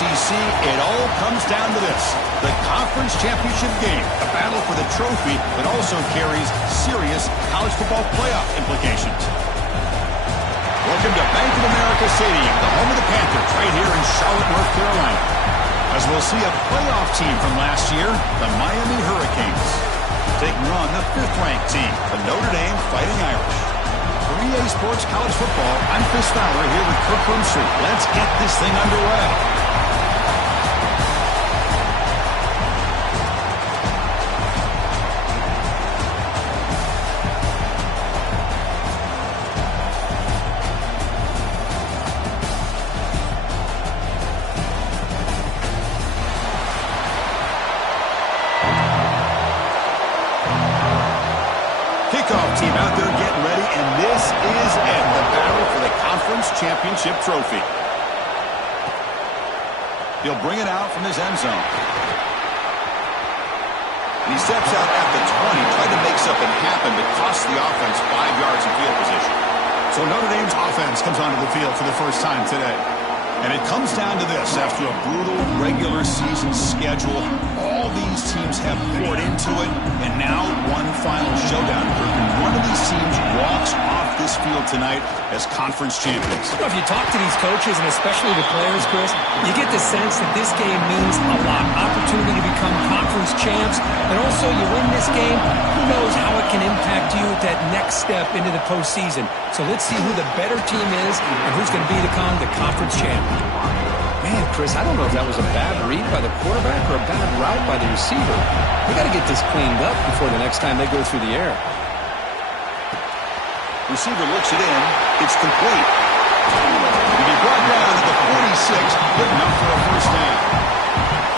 ACC, it all comes down to this. The conference championship game, a battle for the trophy that also carries serious college football playoff implications. Welcome to Bank of America Stadium, the home of the Panthers, right here in Charlotte, North Carolina. As we'll see a playoff team from last year, the Miami Hurricanes, taking on the 5th-ranked team, the Notre Dame Fighting Irish. For EA Sports College Football, I'm Chris Fowler here with Kirk Broomstree. Let's get this thing underway. Team out there getting ready, and this is it, the battle for the conference championship trophy. He'll bring it out from his end zone. And he steps out at the 20, tried to make something happen, but cost the offense 5 yards in field position. So Notre Dame's offense comes onto the field for the first time today. And it comes down to this. After a brutal regular season schedule, all these teams have poured into it, and now one final showdown. And one of these teams walks off this field tonight as conference champions. Well, if you talk to these coaches, and especially the players, Chris, you get the sense that this game means a lot. Opportunity to become conference champs, and also you win this game, who knows how it can impact you at that next step into the postseason. So let's see who the better team is and who's going to become the conference champion. Man, Chris, I don't know if that was a bad read by the quarterback or a bad route by the receiver. They got to get this cleaned up before the next time they go through the air. Receiver looks it in. It's complete. He'll be brought down at the 46, good enough for a first down.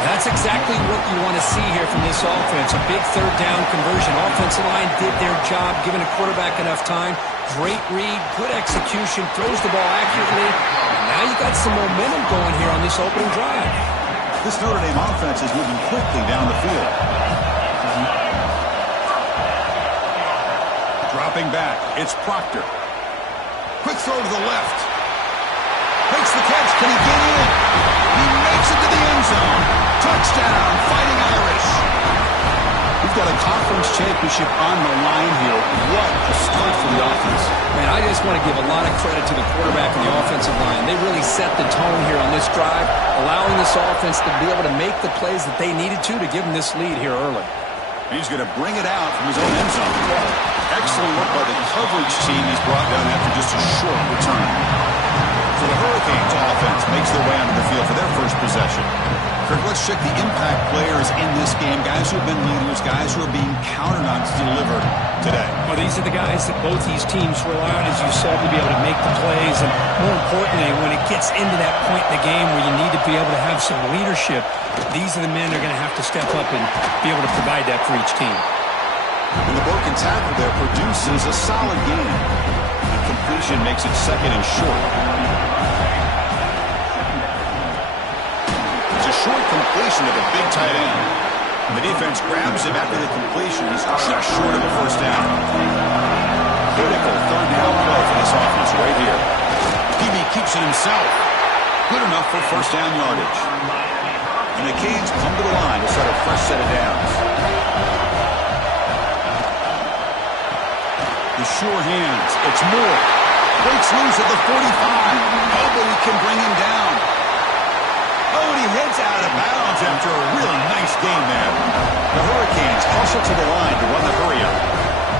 That's exactly what you want to see here from this offense. A big third down conversion. Offensive line did their job, giving a quarterback enough time. Great read, good execution, throws the ball accurately. And now you got some momentum going here on this opening drive. This Notre Dame offense is moving quickly down the field. Dropping back, it's Proctor. Quick throw to the left. Makes the catch. Can he get in? He makes it to the end zone. Touchdown, Fighting Irish. We've got a conference championship on the line here. What a start for the offense. Man, I just want to give a lot of credit to the quarterback and the offensive line. They really set the tone here on this drive, allowing this offense to be able to make the plays that they needed to give them this lead here early. He's going to bring it out from his own end zone. Excellent work by the coverage team he's brought down after just a short return. So the Hurricanes offense makes their way onto the field for their first possession. Kirk, let's check the impact players in this game, guys who have been leaders, guys who are being counted on to deliver today. Well, these are the guys that both these teams rely on, as you said, to be able to make the plays. And more importantly, when it gets into that point in the game where you need to be able to have some leadership, these are the men that are going to have to step up and be able to provide that for each team. And the broken tackle there produces a solid gain. The completion makes it second and short. It's a short completion to the big tight end. The defense grabs him after the completion. He's just short of a first down. Critical third down play for this offense right here. DB keeps it himself. Good enough for first down yardage. And the Canes come to the line to start a fresh set of downs. The sure hands. It's Moore. Breaks loose at the 45. Nobody can bring him down. Oh, and he heads out of bounds after a really nice game there. The Hurricanes hustle to the line to run the hurry up.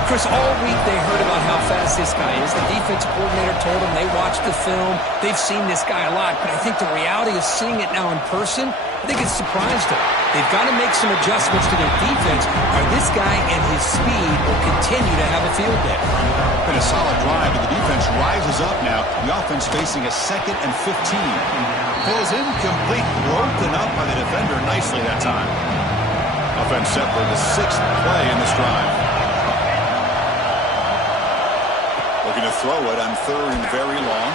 Chris, all week they heard about how fast this guy is. The defensive coordinator told them they watched the film. They've seen this guy a lot, but I think the reality of seeing it now in person, I think it's surprised them. They've got to make some adjustments to their defense, or this guy and his speed will continue to have a field day. Been a solid drive, but the defense rises up now. The offense facing a 2nd and 15. Pulls incomplete, broken up by the defender nicely that time. Offense set for the 6th play in this drive. Looking to throw it on 3rd and very long.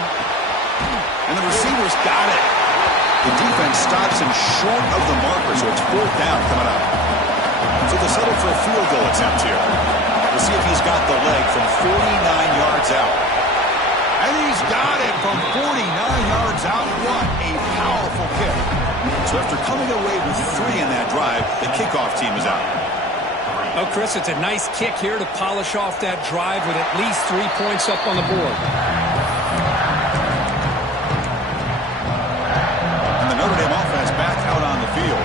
And the receiver's got it. The defense stops him short of the marker, so it's 4th down coming up. So they'll settle for a field goal attempt here. We'll see if he's got the leg from 49 yards out. And he's got it from 49 yards out. What a powerful kick. So after coming away with 3 in that drive, the kickoff team is out. Oh, Chris, it's a nice kick here to polish off that drive with at least 3 points up on the board. And the Notre Dame offense back out on the field.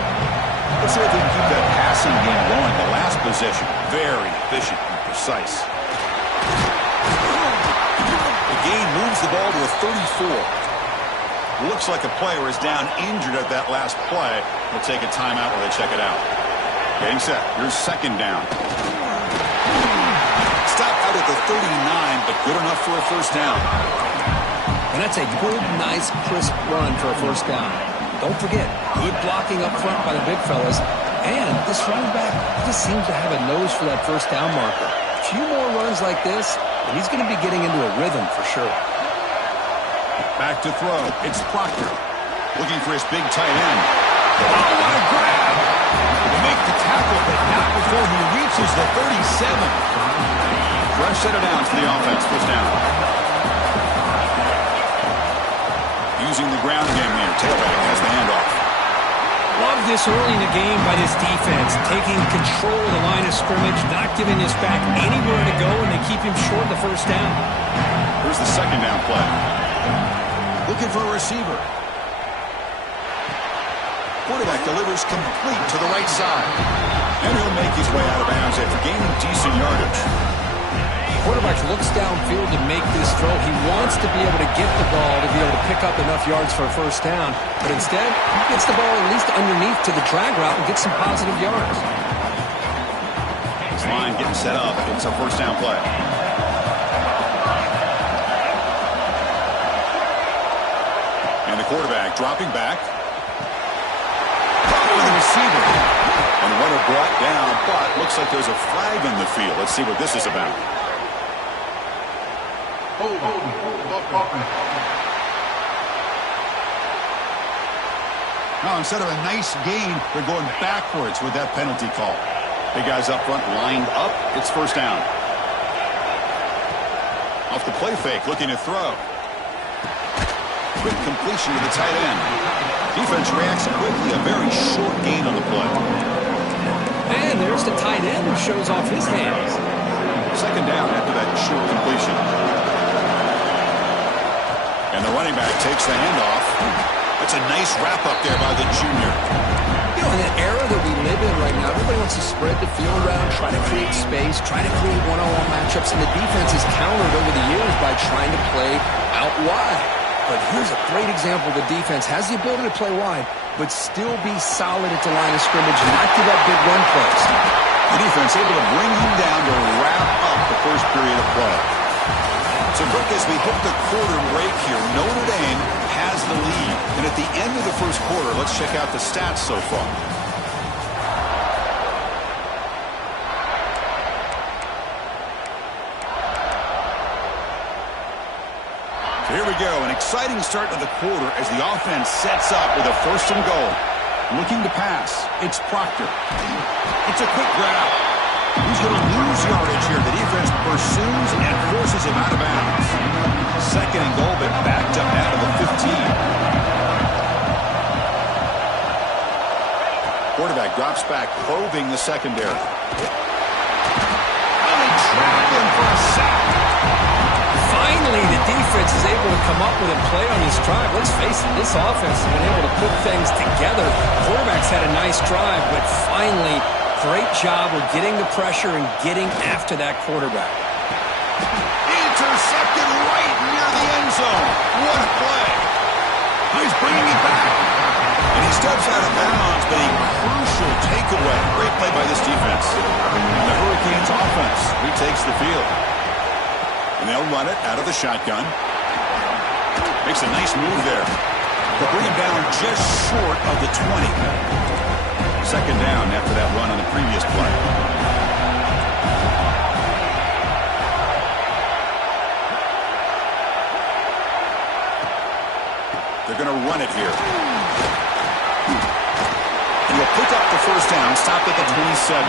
Let's see if they can keep that passing game going. The last possession, very efficient and precise. The gain moves the ball to a 34. Looks like a player is down injured at that last play. We'll take a timeout while they check it out. Getting set. Here's second down. Stop out at the 39, but good enough for a first down. And that's a good, nice, crisp run for a first down. Don't forget, good blocking up front by the big fellas. And this running back just seems to have a nose for that first down marker. A few more runs like this, and he's going to be getting into a rhythm for sure. Back to throw. It's Proctor. Looking for his big tight end. Oh, what a grab! To make the tackle, but not before he reaches the 37. Fresh set of downs for the offense. First down. Using the ground game here. Tailback has the handoff. Love this early in the game by this defense. Taking control of the line of scrimmage, not giving this back anywhere to go, and they keep him short the first down. Here's the second down play. Looking for a receiver. Quarterback delivers complete to the right side. And he'll make his way out of bounds after gaining decent yardage. Quarterback looks downfield to make this throw. He wants to be able to get the ball to be able to pick up enough yards for a first down. But instead, he gets the ball at least underneath to the drag route and gets some positive yards. This line getting set up. It's a first down play. And the quarterback dropping back. With the receiver. And runner brought down, but looks like there's a flag in the field. Let's see what this is about. Now, instead of a nice gain, they're going backwards with that penalty call. Big guys up front lined up. It's first down. Off the play fake, looking to throw. Quick completion to the tight end. Defense reacts quickly. A very short gain on the play. And there's the tight end who shows off his hands. Second down after that short completion. And the running back takes the handoff. That's a nice wrap-up there by the junior. You know, in the era that we live in right now, everybody wants to spread the field around, try to create space, try to create one-on-one matchups, and the defense is countered over the years by trying to play out wide. But here's a great example. The defense has the ability to play wide, but still be solid at the line of scrimmage and not give up big run plays. The defense able to bring him down to wrap up the first period of play. So, Brooke, as we hit the quarter break here, Notre Dame has the lead. And at the end of the first quarter, let's check out the stats so far. So here we go, an exciting start to the quarter as the offense sets up with a first and goal. Looking to pass, it's Proctor. It's a quick grab. He's going to lose yardage here. The defense pursues and forces him out of bounds. Second and goal, but backed up out of the 15. Quarterback drops back, probing the secondary. And they trap him for a sack. Finally, the defense is able to come up with a play on this drive. Let's face it, this offense has been able to put things together. Quarterback's had a nice drive, but finally, great job of getting the pressure and getting after that quarterback. Intercepted right near the end zone. What a play. He's bringing it back. And he steps out of bounds, but a crucial takeaway. Great play by this defense. And the Hurricanes offense retakes the field. And they'll run it out of the shotgun. Makes a nice move there. They'll bring him down just short of the 20. Second down after that run on the previous play. They're going to run it here. And he'll pick up the first down, stop at the 27.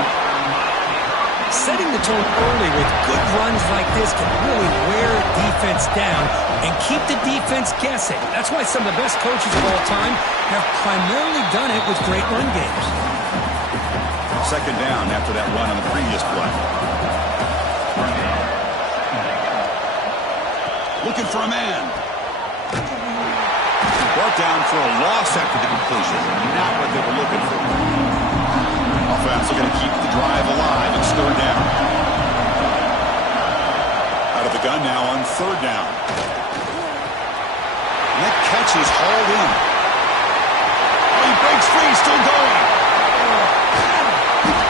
Setting the tone early with good runs like this can really wear a defense down and keep the defense guessing. That's why some of the best coaches of all time have primarily done it with great run games. Second down after that run on the previous play. Looking for a man. Brought down for a loss after the completion. Not what they were looking for. Offense are going to keep the drive alive. It's third down. Out of the gun now on third down. And that catch is hauled in. Oh, he breaks free, still going.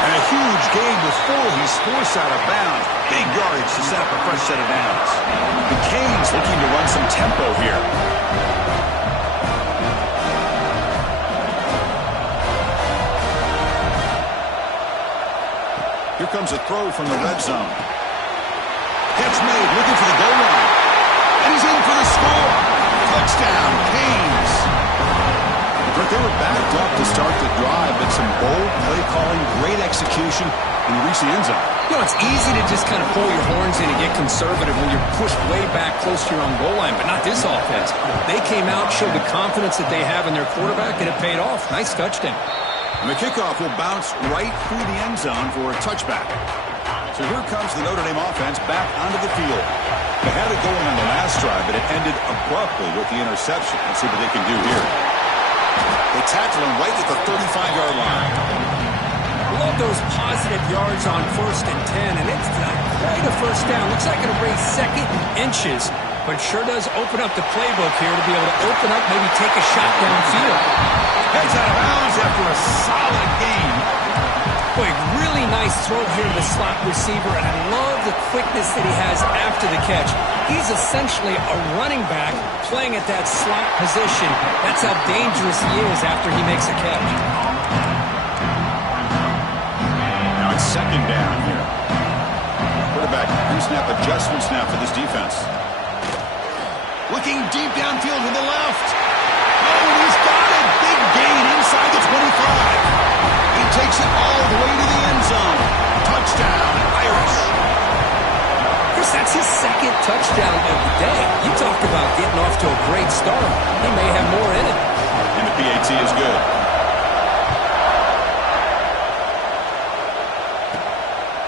And a huge gain before he's forced out of bounds. Big yardage to set up a fresh set of downs. The Canes looking to run some tempo here. Here comes a throw from the red zone. Catch made, looking for the goal line. And he's in for the score. Touchdown, Canes. But they were backed up to start the drive, but some bold play calling, great execution, and reach the end zone. You know, it's easy to just kind of pull your horns in and get conservative when you're pushed way back close to your own goal line, but not this offense. They came out, showed the confidence that they have in their quarterback, and it paid off. Nice touchdown. And the kickoff will bounce right through the end zone for a touchback. So here comes the Notre Dame offense back onto the field. They had it going on the last drive, but it ended abruptly with the interception. Let's see what they can do here. They tackle him right at the 35-yard line. Love those positive yards on 1st and 10, and it's not quite a first down. Looks like it'll bring second inches, but sure does open up the playbook here to be able to open up, maybe take a shot downfield. Heads out of bounds after a solid gain. Boy, really nice throw here to the slot receiver, and I love the quickness that he has after the catch. He's essentially a running back playing at that slot position. That's how dangerous he is after he makes a catch. Now it's second down here. Quarterback pre-snap adjustment snap for this defense. Looking deep downfield to the left. Oh, and he's got it. Big gain inside the 25. He takes it all the way to the end zone. Touchdown, Irish. Chris, that's his second touchdown of the day. You talk about getting off to a great start. He may have more in it. And the PAT is good.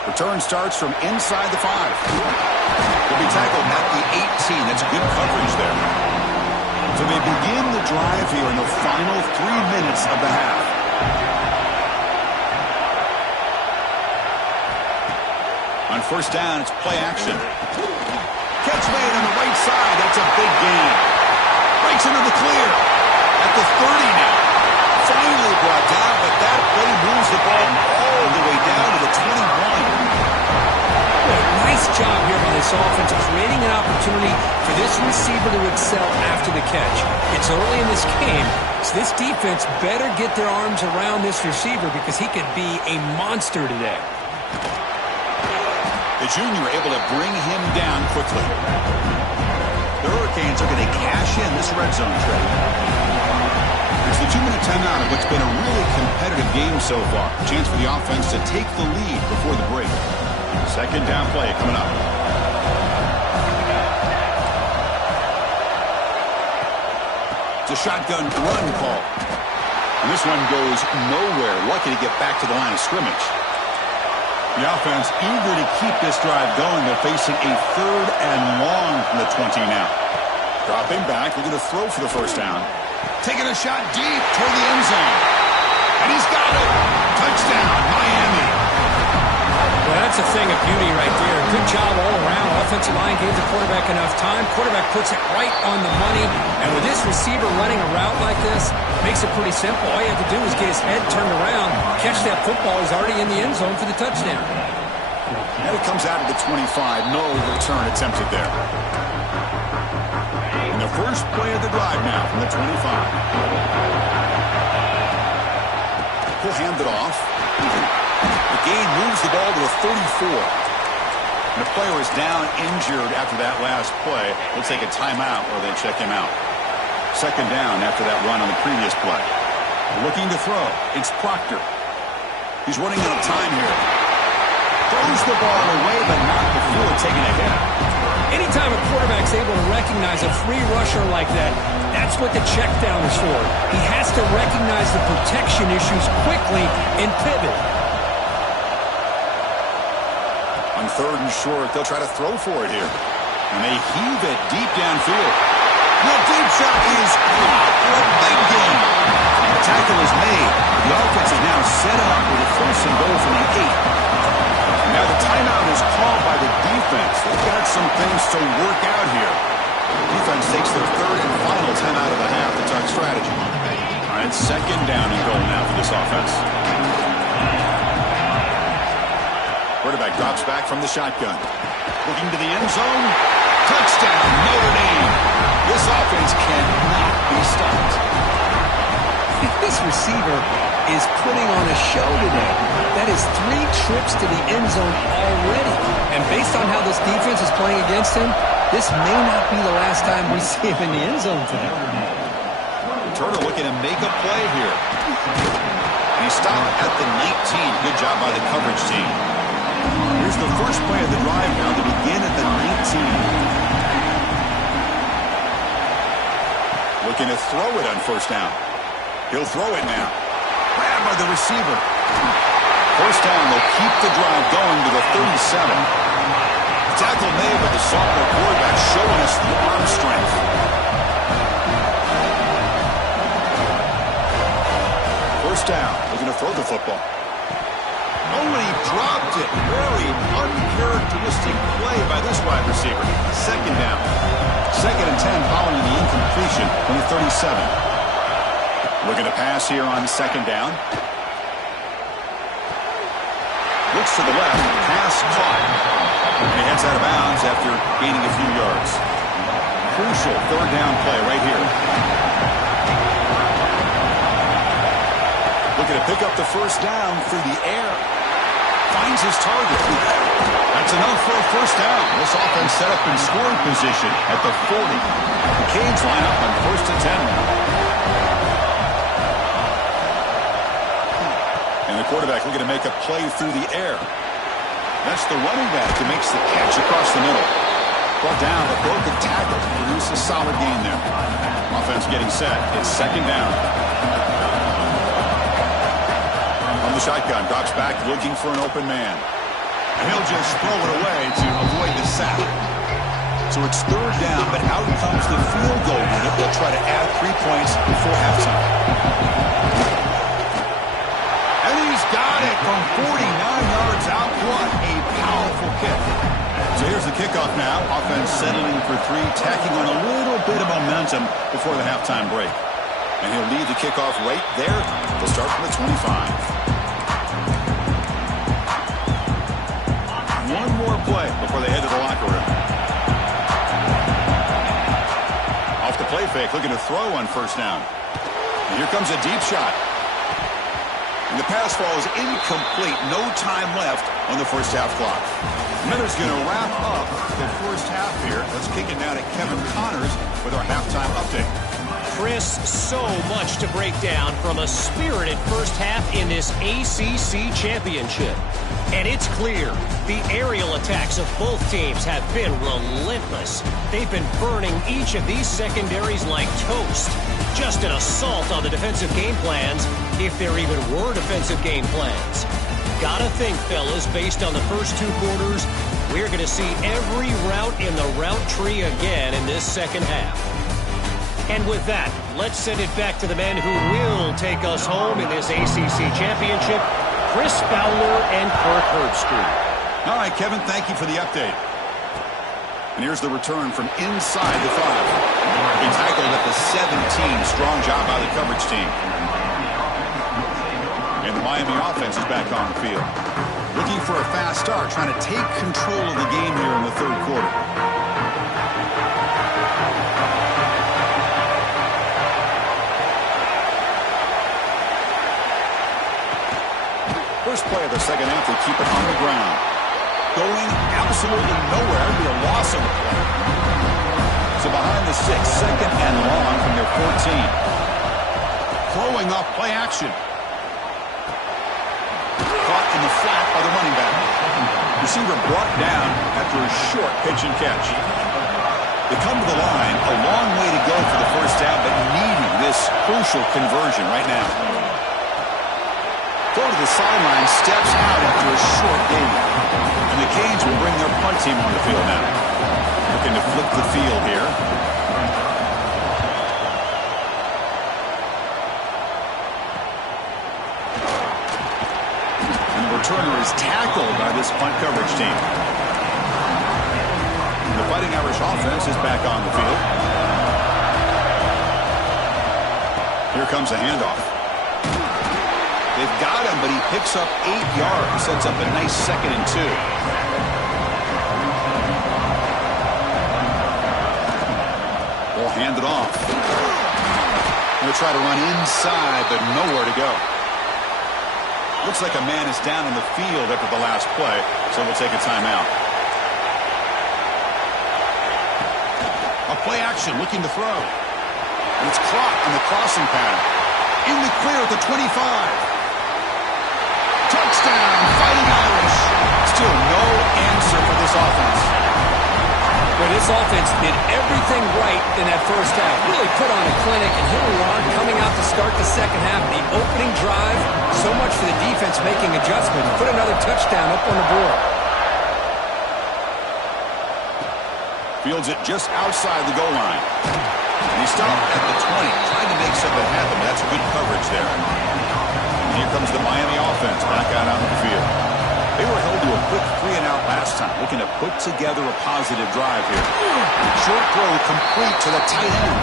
Return starts from inside the 5. Will be tackled at the 18. That's good coverage there. So they begin the drive here in the final 3 minutes of the half. On first down, it's play action. Catch made on the right side. That's a big gain. Breaks into the clear. At the 30 now. Finally brought down, but that play moves the ball all the way down to the 21. Nice job here by this offense, creating an opportunity for this receiver to excel after the catch. It's early in this game, so this defense better get their arms around this receiver because he could be a monster today. The junior able to bring him down quickly. The Hurricanes are going to cash in this red zone trade. It's the 2-minute timeout of what's been a really competitive game so far. Chance for the offense to take the lead before the break. Second down play coming up. It's a shotgun run call. And this one goes nowhere. Lucky to get back to the line of scrimmage. The offense eager to keep this drive going. They're facing a 3rd and long from the 20 now. Dropping back, looking to throw for the first down. Taking a shot deep toward the end zone. And he's got it. Touchdown, Miami. Well, that's a thing of beauty right there. Good job all around. Offensive line gave the quarterback enough time. Quarterback puts it right on the money. And with this receiver running a route like this, makes it pretty simple. All you have to do is get his head turned around, catch that football. He's already in the end zone for the touchdown. And it comes out of the 25. No return attempted there. And the first play of the drive now from the 25. He'll hand it off. The gain moves the ball to the 34. And the player is down injured after that last play. They'll take a timeout or they check him out. Second down after that run on the previous play. Looking to throw. It's Proctor. He's running out of time here. Throws the ball away, but not before taking a hit. Anytime a quarterback's able to recognize a free rusher like that, that's what the check down is for. He has to recognize the protection issues quickly and pivot. On 3rd and short, they'll try to throw for it here. And they heave it deep downfield. The deep shot is caught for a big gain. The tackle is made. The offense is now set up with a 1st and goal from the 8. Now the timeout is called by the defense. They've got some things to work out here. The defense takes their 3rd and final timeout of the half to talk strategy. All right, 2nd down and goal now for this offense. Quarterback drops back from the shotgun. Looking to the end zone. Touchdown, Notre Dame. This offense cannot be stopped. This receiver is putting on a show today. That is 3 trips to the end zone already. And based on how this defense is playing against him, this may not be the last time we see him in the end zone today. Turner looking to make a play here. And he stopped at the 19. Good job by the coverage team. Here's the first play of the drive now to begin at the 19. Looking to throw it on 1st down. He'll throw it now. Grabbed by the receiver. 1st down, they'll keep the drive going to the 37. Tackle made by the sophomore quarterback, showing us the arm strength. First down, looking to throw the football. Oh, and he dropped it. Very uncharacteristic play by this wide receiver. 2nd down. 2nd and 10 following the incompletion from the 37. Looking to pass here on 2nd down. Looks to the left. Pass caught. And he heads out of bounds after gaining a few yards. Crucial 3rd down play right here. Looking to pick up the 1st down through the air. Finds his target. That's enough for a 1st down. This offense set up in scoring position at the 40. The Canes line up on 1st and 10. And the quarterback looking to make a play through the air. That's the running back who makes the catch across the middle. Brought down, but broke the tackle to produce a solid gain there. Offense getting set. It's 2nd down. From the shotgun, drops back looking for an open man. And he'll just throw it away to avoid the sack. So it's 3rd down, but out comes the field goal unit. They'll try to add 3 points before halftime. And he's got it from 49 yards out. What a powerful kick. So here's the kickoff now. Offense settling for 3, tacking on a little bit of momentum before the halftime break. And he'll lead the kickoff right there to start from the 25. One more play before they head to the locker room. Off the play fake, looking to throw on 1st down. And here comes a deep shot. And the pass falls incomplete. No time left on the 1st half clock. Miller's going to wrap up the 1st half here. Let's kick it now to Kevin Connors with our halftime update. Chris, so much to break down from a spirited 1st half in this ACC championship. And it's clear, the aerial attacks of both teams have been relentless. They've been burning each of these secondaries like toast. Just an assault on the defensive game plans, if there even were defensive game plans. Gotta think, fellas, based on the first 2 quarters, we're going to see every route in the route tree again in this 2nd half. And with that, let's send it back to the men who will take us home in this ACC championship, Chris Fowler and Kirk Herbstreit. All right, Kevin, thank you for the update. And here's the return from inside the 5. He tackled at the 17. Strong job by the coverage team. And the Miami offense is back on the field. Looking for a fast start, trying to take control of the game here in the 3rd quarter. First play of the 2nd half, they keep it on the ground. Going absolutely nowhere, be a loss of the play. So behind the 6, 2nd and long from their 14. Throwing off play action. Caught in the flat by the running back. Receiver brought down after a short pitch and catch. They come to the line, a long way to go for the first down, but needing this crucial conversion right now. Throw to the sideline, steps out after a short gain. And the Canes will bring their punt team on the field now. Looking to flip the field here. And the returner is tackled by this punt coverage team. The Fighting Irish offense is back on the field. Here comes a handoff. They've got him, but he picks up 8 yards. Sets up a nice 2nd and 2. Ball handed off. Going to try to run inside, but nowhere to go. Looks like a man is down in the field after the last play, so we'll take a timeout. A play action, looking to throw. And it's caught on the crossing pattern. In the clear at the 25. Touchdown, Fighting Irish. Still no answer for this offense. But this offense did everything right in that first half. Really put on a clinic, and here we are coming out to start the second half. The opening drive, so much for the defense making adjustments. Put another touchdown up on the board. Fields it just outside the goal line. And he stopped at the 20, trying to make something happen. That's good coverage there. And here comes the Miami offense back out on the field. They were held to a quick 3-and-out last time, looking to put together a positive drive here. Short throw complete to the tight end.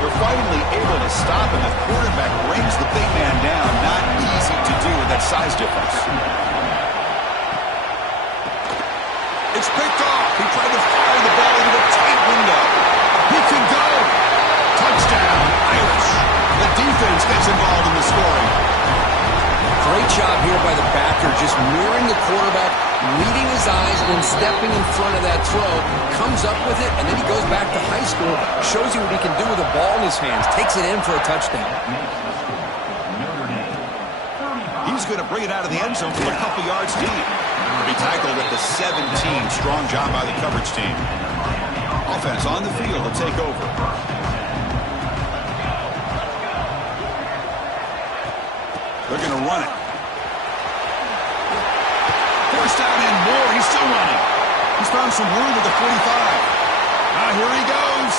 They're finally able to stop, and the quarterback brings the big man down. Not easy to do with that size difference. It's picked off. He tried to fire the ball into a tight window. He can go. Touchdown, Irish. The defense gets involved in the scoring. Great job here by the backer, just mirroring the quarterback, reading his eyes, and then stepping in front of that throw. Comes up with it, and then he goes back to high school, shows you what he can do with a ball in his hands, takes it in for a touchdown. He's going to bring it out of the end zone from a couple yards deep. He tackled at the 17. Strong job by the coverage team. Offense on the field to take over. They're going to run it. First down and more. He's still running. He's found some room at the 45. Here he goes.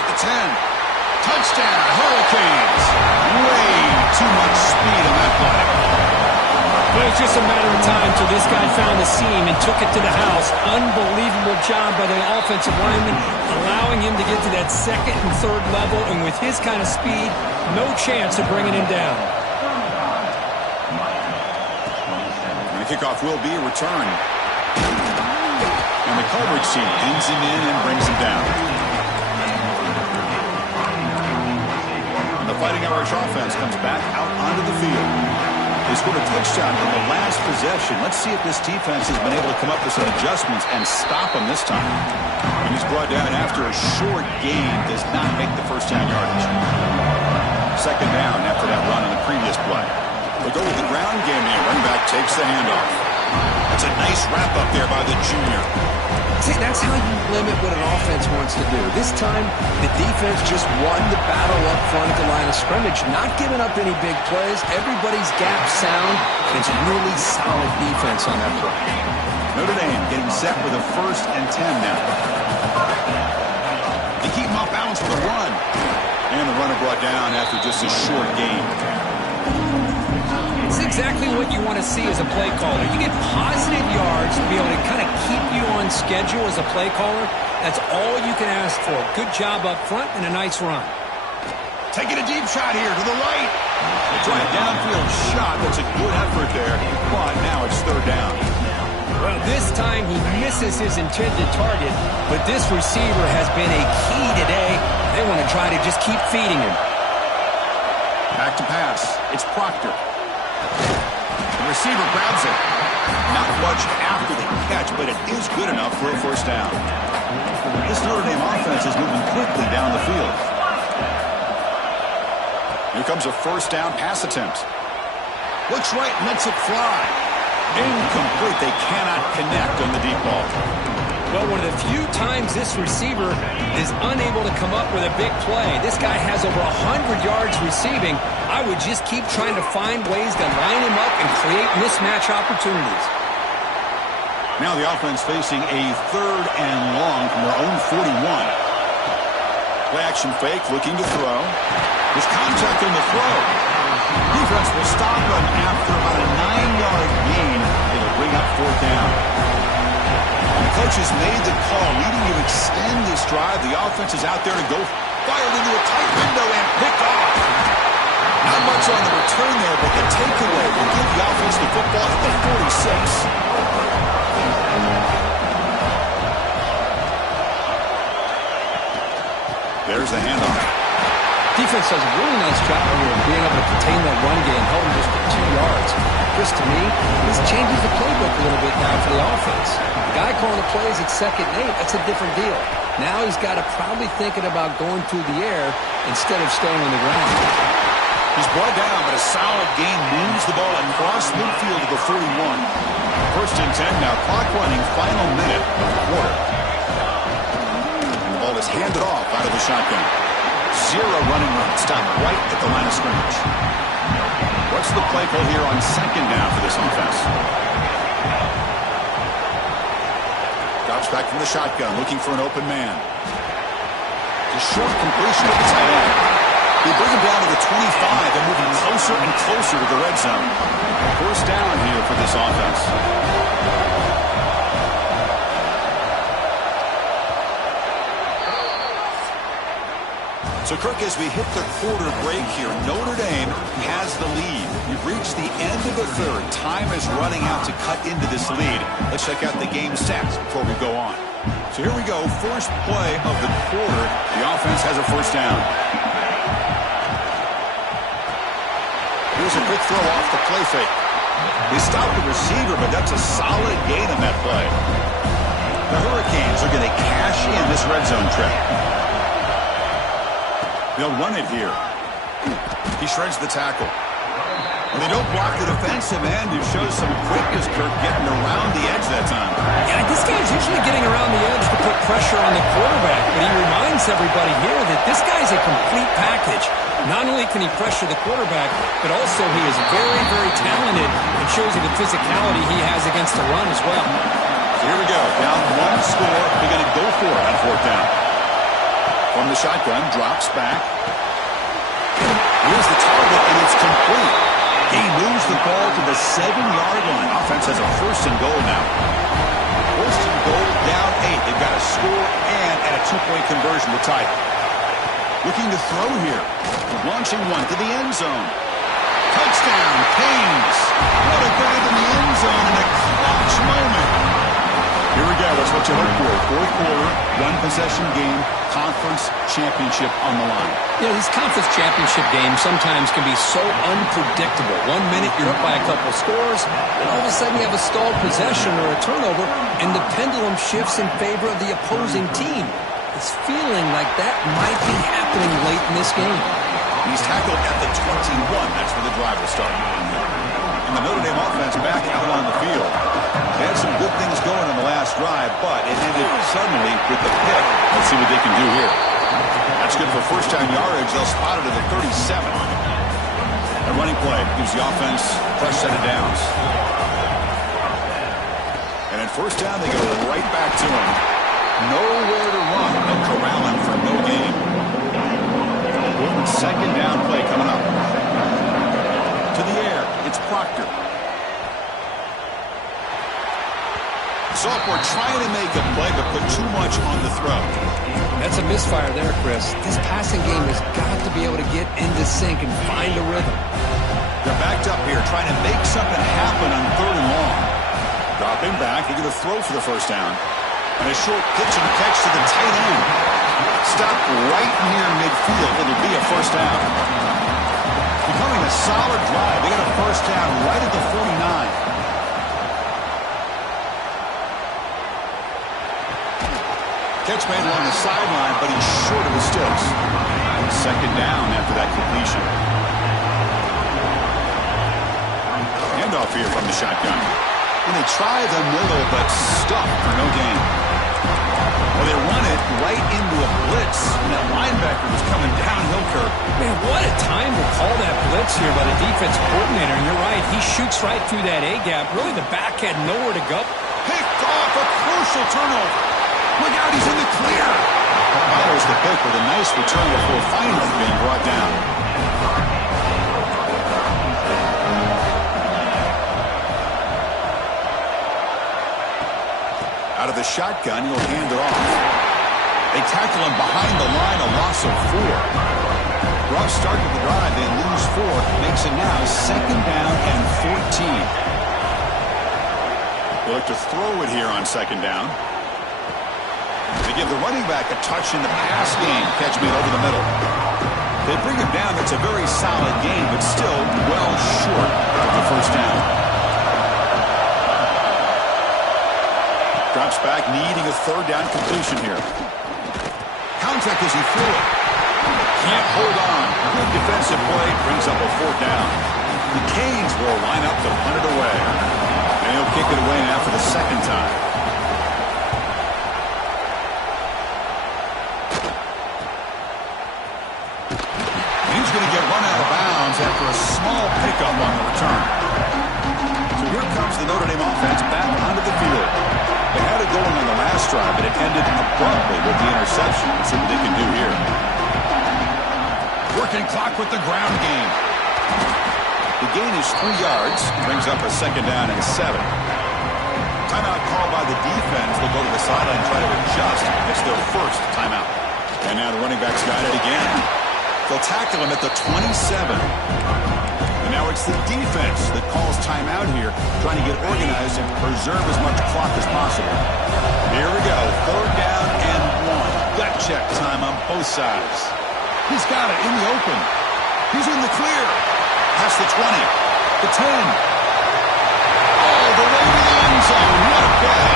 At the 10. Touchdown, Hurricanes. Way too much speed on that play. Well, it's just a matter of time till this guy found the seam and took it to the house. Unbelievable job by the offensive lineman, allowing him to get to that 2nd and 3rd level, and with his kind of speed, no chance of bringing him down. And the kickoff will be a return. And the coverage team pins him in and brings him down. And the Fighting Irish offense comes back out onto the field. They scored a touchdown in the last possession. Let's see if this defense has been able to come up with some adjustments and stop him this time. And he's brought down after a short gain. Does not make the first down yardage. 2nd down after that run on the previous play. They go with the ground game here. Running back takes the handoff. That's a nice wrap up there by the junior. See, that's how you limit what an offense wants to do. This time, the defense just won the battle up front at the line of scrimmage, not giving up any big plays. Everybody's gap sound. It's really solid defense on that play. Notre Dame getting set with a 1st and 10 now. They keep him off balance for the run. And the runner brought down after just a short gain. It's exactly what you want to see as a play caller. You get positive yards to be able to kind of keep you on schedule as a play caller. That's all you can ask for. Good job up front and a nice run. Taking a deep shot here to the right. They try a downfield shot. That's a good effort there. But now it's 3rd down. Well, this time he misses his intended target, but this receiver has been a key today. They want to try to just keep feeding him. Back to pass. It's Proctor. The receiver grabs it. Not much after the catch, but it is good enough for a 1st down. This Notre Dame offense is moving quickly down the field. Here comes a 1st down pass attempt. Looks right, lets it fly. Incomplete. They cannot connect on the deep ball. Well, one of the few times this receiver is unable to come up with a big play. This guy has over 100 yards receiving. I would just keep trying to find ways to line him up and create mismatch opportunities. Now the offense facing a 3rd and long from their own 41. Play action fake, looking to throw. There's contact on the throw. Defense will stop him after about a 9-yard gain. It'll bring up 4th down. The coach has made the call, needing to extend this drive. The offense is out there to go, fired into a tight window and picked off. Not much on the return there, but the takeaway will give the offense the football at the 46. There's the handoff. Defense does a really nice job here of being able to contain that run game, held him just for 2 yards. Chris, to me, this changes the playbook a little bit now for the offense. The guy calling the plays at 2nd and 8, that's a different deal. Now he's got to probably thinking about going through the air instead of staying on the ground. He's brought down, but a solid gain moves the ball across midfield to the 41. 1st and 10 now, clock running, final minute of the quarter. The ball is handed off out of the shotgun. 0 running room, stop right at the line of scrimmage. What's the play call here on 2nd down for this offense? Drops back from the shotgun, looking for an open man. A short completion at the tight end. They bring him down to the 25 and moving closer and closer to the red zone. 1st down here for this offense. So, Kirk, as we hit the quarter break here, Notre Dame has the lead. We've reached the end of the 3rd. Time is running out to cut into this lead. Let's check out the game stats before we go on. So here we go. First play of the quarter. The offense has a 1st down. Here's a quick throw off the play fake. They stop the receiver, but that's a solid gain on that play. The Hurricanes are going to cash in this red zone trip. They'll run it here. He shreds the tackle. When they don't block the defensive end, it shows some quickness, Kirk, getting around the edge that time. Yeah, this guy's usually getting around the edge to put pressure on the quarterback, but he reminds everybody here that this guy's a complete package. Not only can he pressure the quarterback, but also he is very, very talented and shows you the physicality he has against the run as well. So here we go. Down 1 score. They're going to go for it on 4th down. From the shotgun, drops back. Here's the target, and it's complete. He moves the ball to the 7-yard line. Offense has a 1st and goal now. 1st and goal, down 8. They've got a score and at a 2-point conversion to tie it. Looking to throw here. Launching one to the end zone. Touchdown, Canes. What a grab in the end zone in a clutch moment. Here we go. That's what you hope for. 4th quarter, 1-possession game, conference championship on the line. Yeah, these conference championship games sometimes can be so unpredictable. 1 minute you're up by a couple scores, and all of a sudden you have a stalled possession or a turnover, and the pendulum shifts in favor of the opposing team. It's feeling like that might be happening late in this game. He's tackled at the 21. That's where the drive will start. And the Notre Dame offense back out on the field. They had some good things going on the last drive, but it ended suddenly with the pick. Let's see what they can do here. That's good for 1st down yardage. They'll spot it at the 37. A running play gives the offense a fresh set of downs. And at 1st down, they go right back to him. Nowhere to run. They'll corral him for no gain. 2nd down play coming up. To the air, it's Proctor. Sophomore trying to make a play, but put too much on the throw. That's a misfire there, Chris. This passing game has got to be able to get into sync and find a rhythm. They're backed up here, trying to make something happen on 3rd and long. Dropping back, they're going to throw for the 1st down. And a short pitch and catch to the tight end. Stop right near midfield. It'll be a 1st down. Becoming a solid drive. They got a 1st down right at the 49. Catch made along the sideline, but he's short of the sticks. 2nd down after that completion. Handoff here from the shotgun. And they try the middle, but stuck for no gain. Well, they run it right into a blitz, and that linebacker was coming downhill, Kirk. Man, what a time to call that blitz here by the defense coordinator. And you're right, he shoots right through that A-gap. Really, the back had nowhere to go. Picked off, a crucial turnover. Look out, he's in the clear. Follows the pick with a nice return before finally being brought down. Out of the shotgun, he'll hand it off. They tackle him behind the line, a loss of 4. Rough start to the drive, they lose 4. Makes it now 2nd down and 14. They look to throw it here on 2nd down. They give the running back a touch in the pass game. Catch made over the middle. They bring him down. It's a very solid game, but still well short of the 1st down. Drops back, needing a 3rd down completion here. Contact as he threw it. Can't hold on. Good defensive play. Brings up a 4th down. The Canes will line up to punt it away. And he'll kick it away now for the 2nd time. He's going to get run out of bounds after a small pickup on the return. So here comes the Notre Dame offense back onto the field. They had it going on the last drive, but it ended abruptly with the interception. Let's see what they can do here. Working clock with the ground game. The gain is 3 yards. Brings up a 2nd down and 7. Timeout called by the defense. They'll go to the sideline and try to adjust. It's their 1st timeout. And now the running back's got it again. They'll tackle him at the 27. And now it's the defense that calls timeout here, trying to get organized and preserve as much clock as possible. Here we go. 3rd down and 1. Gut check time on both sides. He's got it in the open. He's in the clear. Past the 20. The 10. All the way to the end zone. What a play.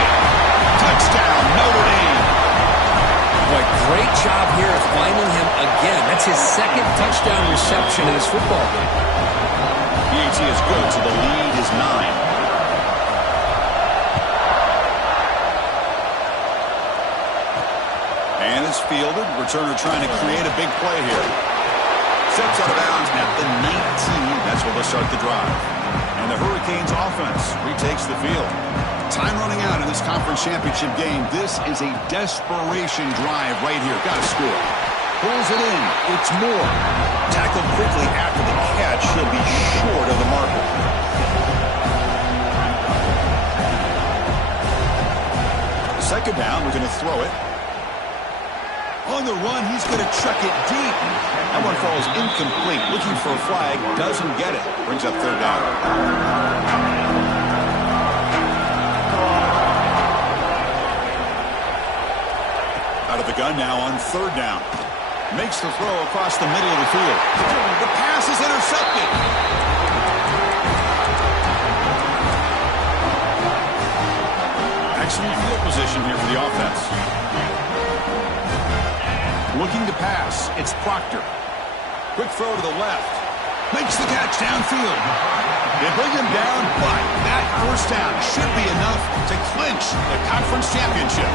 Touchdown, Notre Dame. Boy, great job here of finding him again. That's his 2nd touchdown reception in his football game. PAT is good, so the lead is 9. And it's fielded. Returner trying to create a big play here. Steps out of bounds at the 19. That's where they'll start the drive. And the Hurricanes offense retakes the field. Time running out in this conference championship game. This is a desperation drive right here. Got to score. Pulls it in. It's more. Tackled quickly after the catch. He'll be short of the marker. Second down. We're going to throw it. On the run, he's going to chuck it deep. That one falls incomplete. Looking for a flag. Doesn't get it. Brings up 3rd down. Out of the gun now on 3rd down. Makes the throw across the middle of the field. The pass is intercepted. Excellent field position here for the offense. Looking to pass. It's Proctor. Quick throw to the left. Makes the catch downfield. They bring him down, but that 1st down should be enough to clinch the conference championship.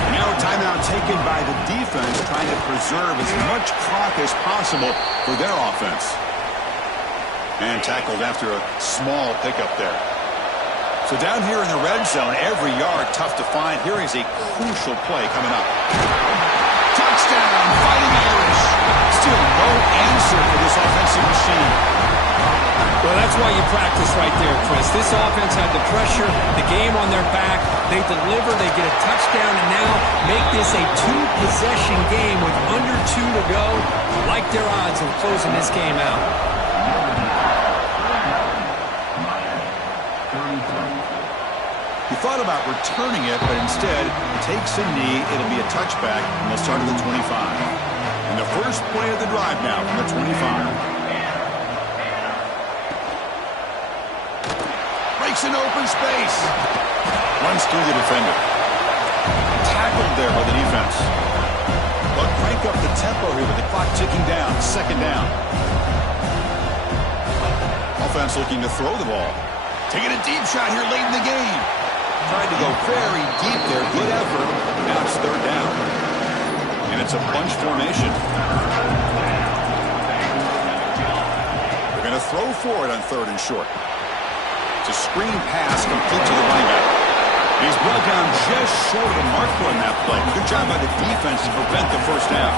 And now a timeout taken by the defense, trying to preserve as much clock as possible for their offense. And tackled after a small pickup there. So down here in the red zone, every yard tough to find. Here is a crucial play coming up. Touchdown, Fighting Irish. Still no answer for this offensive machine. Well, that's why you practice right there, Chris. This offense had the pressure, the game on their back. They deliver, they get a touchdown, and now make this a 2-possession game with under 2 to go. Like their odds of closing this game out. He thought about returning it, but instead takes a knee. It'll be a touchback, and they'll start at the 25. And the first play of the drive now from the 25. Breaks an open space. Runs through the defender. Tackled there by the defense. But crank up the tempo here with the clock ticking down. 2nd down. Offense looking to throw the ball. Taking a deep shot here late in the game. Tried to go very deep there. Good effort. Now it's third down. And it's a bunch formation. They're going to throw for it on third and short. It's a screen pass complete to the running back. He's brought down just short of the marker on that play. Good job by the defense to prevent the first down.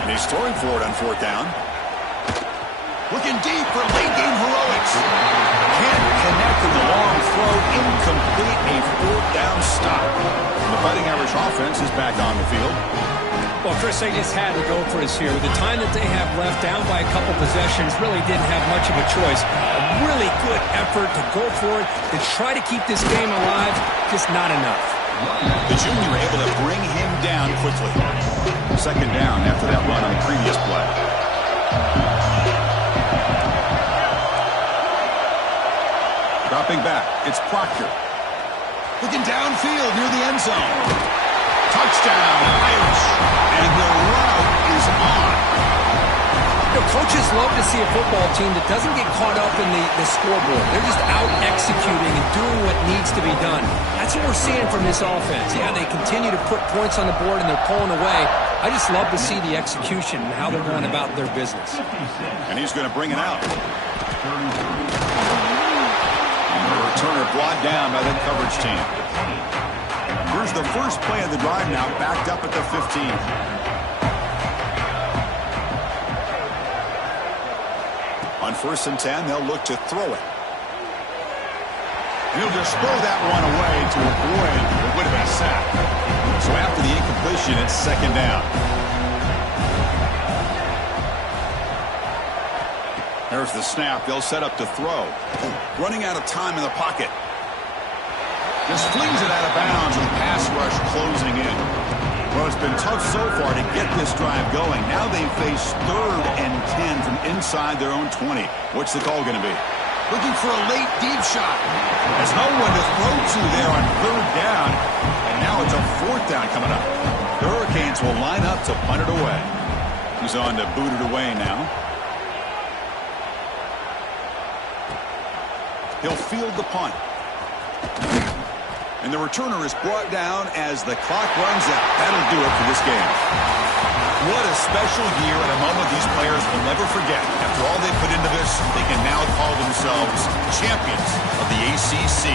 And he's throwing for it on fourth down. Looking deep for late-game heroics. Can't connect in the long throw. Incomplete. A fourth down stop. And the Fighting Irish offense is back on the field. Well, Chris, they just had to go for this here. With the time that they have left, down by a couple possessions, really didn't have much of a choice. A really good effort to go for it, to try to keep this game alive, just not enough. The junior able to bring him down quickly. Second down after that run on the previous play. Dropping back, it's Proctor. Looking downfield near the end zone. Touchdown, Irish. And the route is on. You know, coaches love to see a football team that doesn't get caught up in the scoreboard. They're just out executing and doing what needs to be done. That's what we're seeing from this offense. Yeah, they continue to put points on the board and they're pulling away. I just love to see the execution and how they're going about their business. And he's going to bring it out. And the returner brought down by the coverage team. Here's the first play of the drive now, backed up at the 15. On 1st and 10, they'll look to throw it. And he'll just throw that one away to avoid what would have been a sack. So after the incompletion, it's second down. There's the snap. They'll set up to throw. Running out of time in the pocket. Just flings it out of bounds with the pass rush closing in. Well, it's been tough so far to get this drive going. Now they face 3rd and 10 from inside their own 20. What's the call going to be? Looking for a late deep shot. There's no one to throw to there on 3rd down. And now it's a 4th down coming up. The Hurricanes will line up to punt it away. He's on to boot it away now. He'll field the punt. And the returner is brought down as the clock runs out. That'll do it for this game. What a special year and a moment these players will never forget. After all they put into this, they can now call themselves champions of the ACC.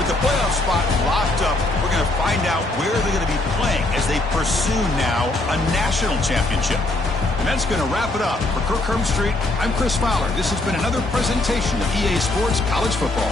With the playoff spot locked up, we're going to find out where they're going to be playing as they pursue now a national championship. And that's going to wrap it up. For Kirk Hermstreet, I'm Chris Fowler. This has been another presentation of EA Sports College Football.